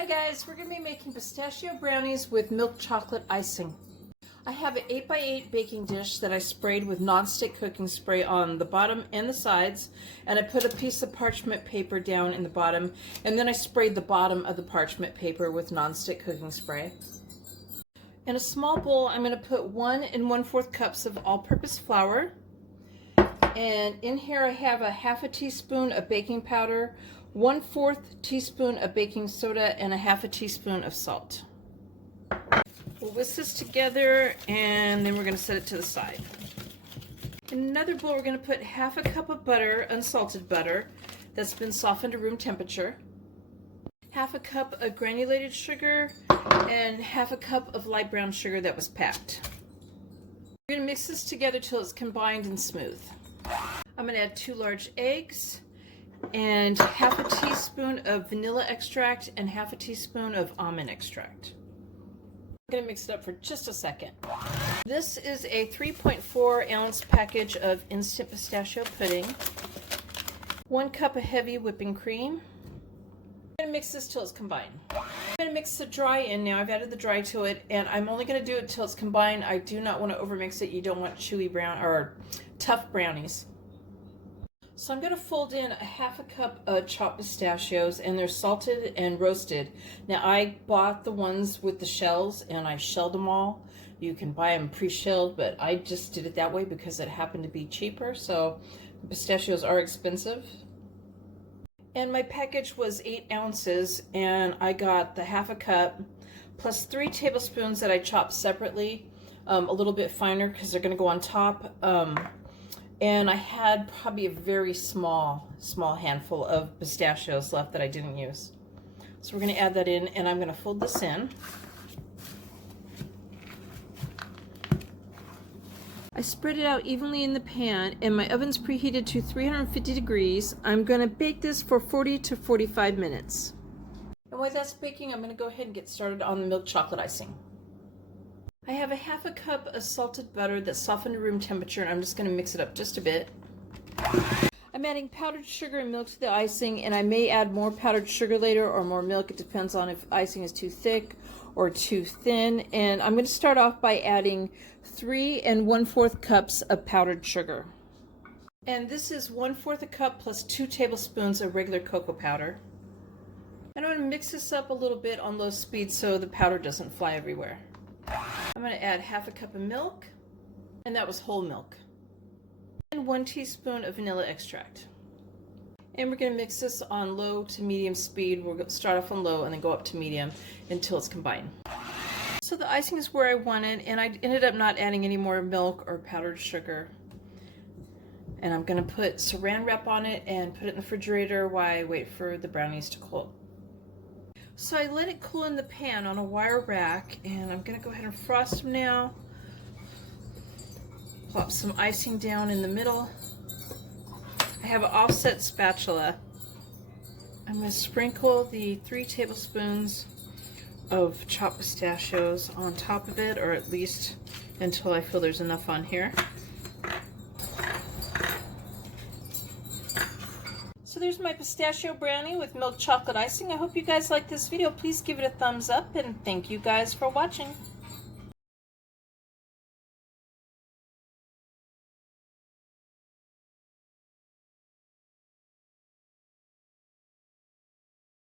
Hi guys, we're going to be making pistachio brownies with milk chocolate icing. I have an 8x8 baking dish that I sprayed with non-stick cooking spray on the bottom and the sides, and I put a piece of parchment paper down in the bottom, and then I sprayed the bottom of the parchment paper with non-stick cooking spray. In a small bowl, I'm going to put 1 1/4 cups of all-purpose flour, and in here I have a half a teaspoon of baking powder, 1/4 teaspoon of baking soda, and a half a teaspoon of salt. We'll whisk this together and then we're going to set it to the side. In another bowl, we're going to put half a cup of butter, unsalted butter, that's been softened to room temperature, half a cup of granulated sugar, and half a cup of light brown sugar that was packed. We're going to mix this together till it's combined and smooth. I'm going to add 2 large eggs and half a teaspoon of vanilla extract and half a teaspoon of almond extract. I'm going to mix it up for just a second. This is a 3.4 ounce package of instant pistachio pudding, 1 cup of heavy whipping cream. I'm going to mix this till it's combined. I'm going to mix the dry in now. I've added the dry to it, and I'm only going to do it till it's combined. I do not want to overmix it. You don't want chewy brown or tough brownies. So I'm going to fold in a half a cup of chopped pistachios, and they're salted and roasted. Now I bought the ones with the shells and I shelled them all. You can buy them pre-shelled, but I just did it that way because it happened to be cheaper. So pistachios are expensive. And my package was 8 ounces, and I got the half a cup plus 3 tablespoons that I chopped separately, a little bit finer because they're going to go on top. And I had probably a very small handful of pistachios left that I didn't use. So we're going to add that in, and I'm going to fold this in. I spread it out evenly in the pan, and my oven's preheated to 350 degrees. I'm going to bake this for 40 to 45 minutes. And while that's baking, I'm going to go ahead and get started on the milk chocolate icing. I have a half a cup of salted butter that's softened to room temperature, and I'm just going to mix it up just a bit. I'm adding powdered sugar and milk to the icing, and I may add more powdered sugar later or more milk. It depends on if icing is too thick or too thin. And I'm going to start off by adding 3 1/4 cups of powdered sugar. And this is 1/4 a cup plus 2 tablespoons of regular cocoa powder. And I'm going to mix this up a little bit on low speed so the powder doesn't fly everywhere. I'm going to add half a cup of milk, and that was whole milk, and 1 teaspoon of vanilla extract. And we're going to mix this on low to medium speed. We're going to start off on low and then go up to medium until it's combined. So the icing is where I wanted, and I ended up not adding any more milk or powdered sugar. And I'm going to put saran wrap on it and put it in the refrigerator while I wait for the brownies to cool. So I let it cool in the pan on a wire rack, and I'm going to go ahead and frost them now. Plop some icing down in the middle. I have an offset spatula. I'm going to sprinkle the 3 tablespoons of chopped pistachios on top of it, or at least until I feel there's enough on here. So there's my pistachio brownie with milk chocolate icing. I hope you guys like this video. Please give it a thumbs up, and thank you guys for watching.